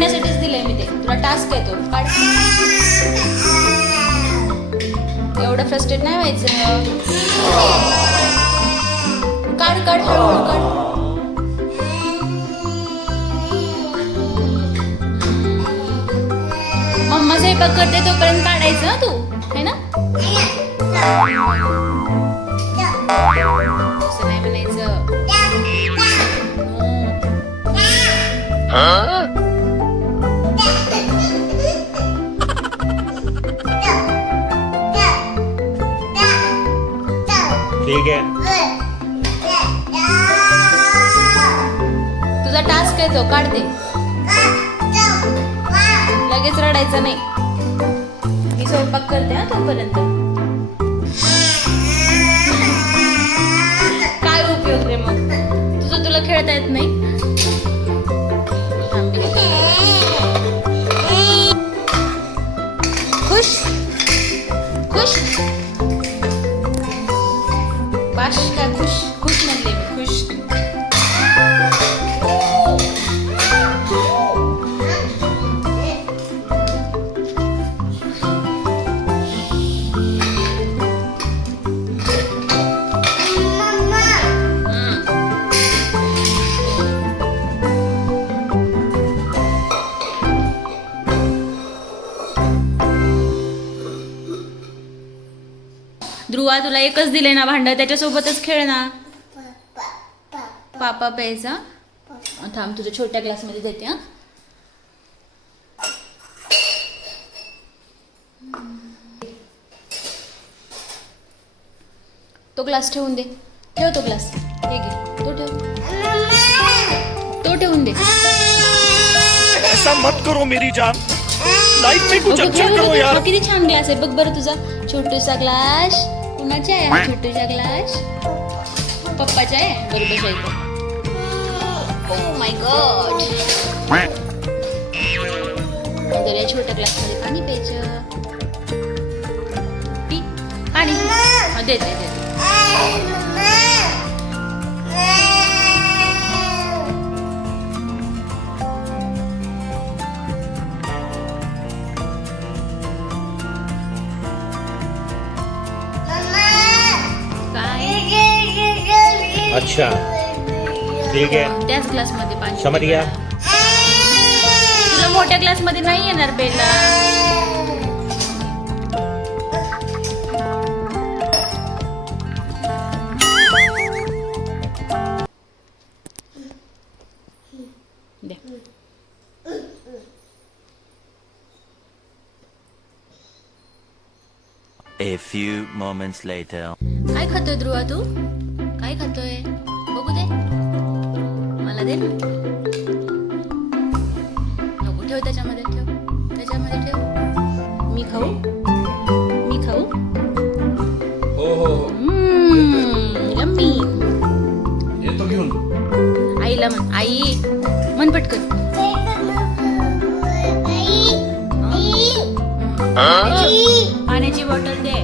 काढण्यासाठीच दिलंय मी ते. तुला टास्क येतो काढ. एवढं फ्रस्ट्रेट नाही व्हायचं? काढ काढ हळूहळू काढ. मम्मा स्वयंपाक करते तोपर्यंत काढायचं हं तू? है ना? असं नाही म्हणायचं. ठीक आहे. तुझा टास्क येतो काढते लगेच रडायचं नाही. मी स्वयंपाक करते हा तोपर्यंत. काय उपयोग रे मग? तुझं तुला खेळता येत नाही? ध्रुवा तुला एकच दिले ना भांड त्याच्यासोबतच खेळ ना. पापा प्यायचा. थांब तुझ्या छोट्या ग्लासमध्ये देते हा. तो ग्लास ठेवून दे. ठेव तो ग्लास. हे घे. तो ठेव. तो ठेवून दे. ऐसा मत करो मेरी जान. लाइफ में कुछ अच्छा करो यार. किती छान ग्लास आहे. बघ बरं तुझा छोटूसा ग्लास. कुणाचा आहे? हा छोटूसा ग्लास पप्पाचा आहे? बरोबर इथं ओ माय गॉड तर छोट्या ग्लासमध्ये पाणी प्यायचं. पी. पाणी दे दे दे. अच्छा। ठीक है। त्याच ग्लासमध्ये पाणी समझ गया? तुला मोठ्या ग्लासमध्ये नाही येणार बेला दे. A few moments later. काय खातोय ध्रुवा तू? काय खातोय? बघू दे मला दे ना नको ठेव त्याच्यामध्ये ठेव त्याच्यामध्ये ठेव मी खाऊ मी खाऊ हो हो यम्मी येतो घेऊन आईला म्हण आई म्हण पटकन पाण्याची- पाण्याची बॉटल दे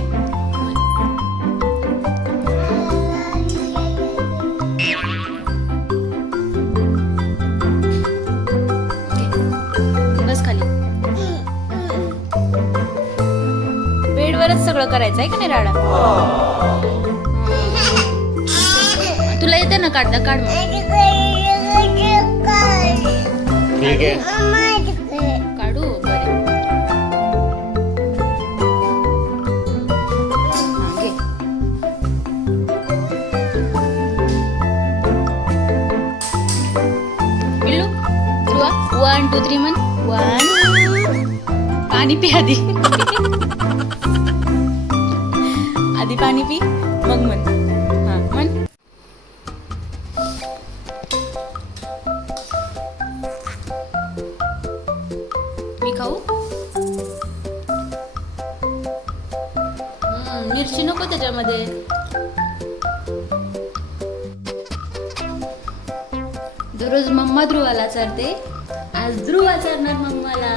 सगळं करायचं आहे का नाही राडा? तुला येते ना काढता काढ ठीक है हा, ध्रुवा वन टू थ्री म्हण. वन पाणी पी आधी. आधी पाणी पी मग म्हण. हां म्हण. मी खाऊ? मिरची नको त्याच्यामध्ये. दररोज मम्मा ध्रुवाला चारते. आज ध्रुवा चारणार मम्माला.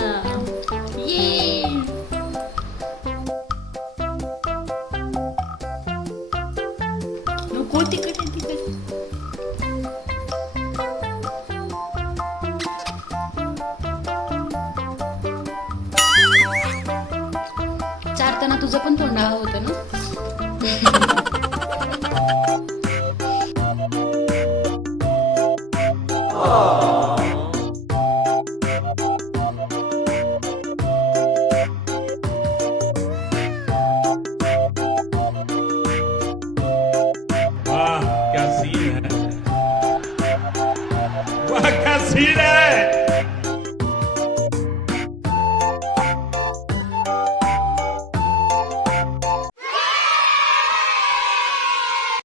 हो तिकडे तिकडे. चारताना तुझं पण तोंड हवं होतं ना? Tina!